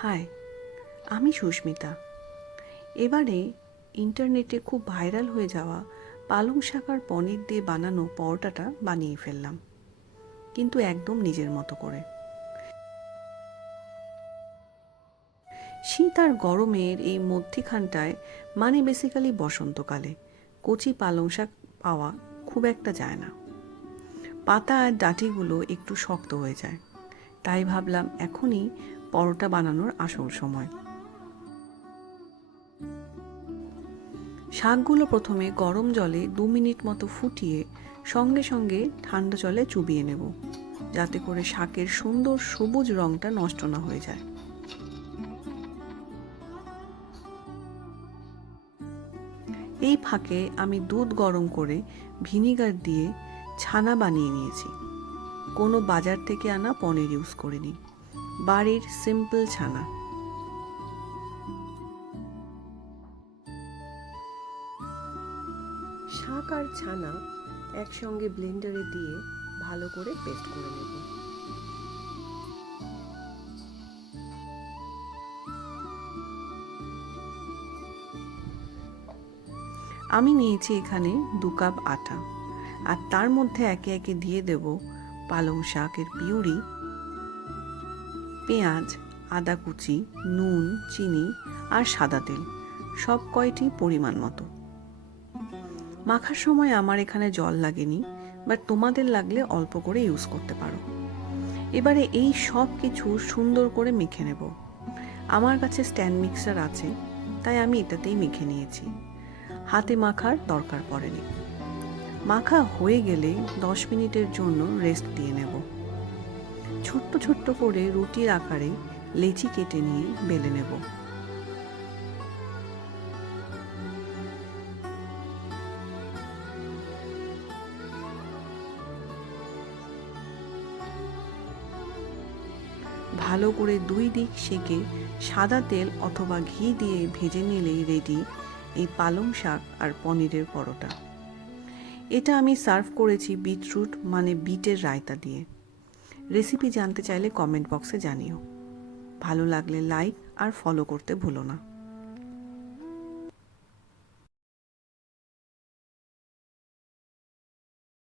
High, আমি সুস্মিতা। এবারে ইন্টারনেটে খুব ভাইরাল হয়ে যাওয়া পালং শাক আর পনির দিয়ে বানানো পরোটাটা বানিয়ে ফেললাম, কিন্তু একদম নিজের মতো করে। শীত আর গরমের এই মধ্যিখানটায়, মানে বেসিক্যালি বসন্তকালে, কচি পালং শাক পাওয়া খুব একটা যায় না। পাতা আর ডাঁটিগুলো একটু শক্ত হয়ে যায়, তাই ভাবলাম এখনই পরোটা বানানোর আসল সময়। শাকগুলো প্রথমে গরম জলে 2 মিনিট মতো ফুটিয়ে সঙ্গে সঙ্গে ঠান্ডা জলে চুবিয়ে নেব, যাতে করে শাকের সুন্দর সবুজ রঙটা নষ্ট না হয়ে যায়। এই ফাঁকে আমি দুধ গরম করে ভিনিগার দিয়ে ছানা বানিয়ে নিয়েছি। কোনো বাজার থেকে আনা পনির ইউজ করিনি, বাড়ির সিম্পল ছানা। শাক আর ছানা একসঙ্গে ব্লেন্ডারে দিয়ে ভালো করে পেস্ট করে নেব। আমি নিয়েছি এখানে 2 কাপ আটা, আর তার মধ্যে একে একে দিয়ে দেব পালং শাকের পিউরি, পেঁয়াজ, আদা কুচি, নুন, চিনি আর সাদা তেল, সব কয়টি পরিমাণ মতো। মাখার সময় আমার এখানে জল লাগেনি, বাট তোমাদের লাগলে অল্প করে ইউজ করতে পারো। এবারে এই সব কিছু সুন্দর করে মেখে নেব। আমার কাছে স্ট্যান্ড মিক্সার আছে, তাই আমি এটাতেই মেখে নিয়েছি। হাতে মাখার দরকার পড়েনি। মাখা হয়ে গেলে 10 মিনিটের জন্য রেস্ট দিয়ে নেব। ছোট্ট ছোট্ট করে রুটির আকারে লেচি কেটে নিয়ে বেলে নেব। ভালো করে 2 দিক সেঁকে সাদা তেল অথবা ঘি দিয়ে ভেজে নিলেই রেডি এই পালং শাক আর পনিরের পরোটা। এটা আমি সার্ভ করেছি বিটরুট মানে বিটের রায়তা দিয়ে। রেসিপি জানতে চাইলে কমেন্ট বক্সে জানিও। ভালো লাগলে লাইক আর ফলো করতে ভুলো না।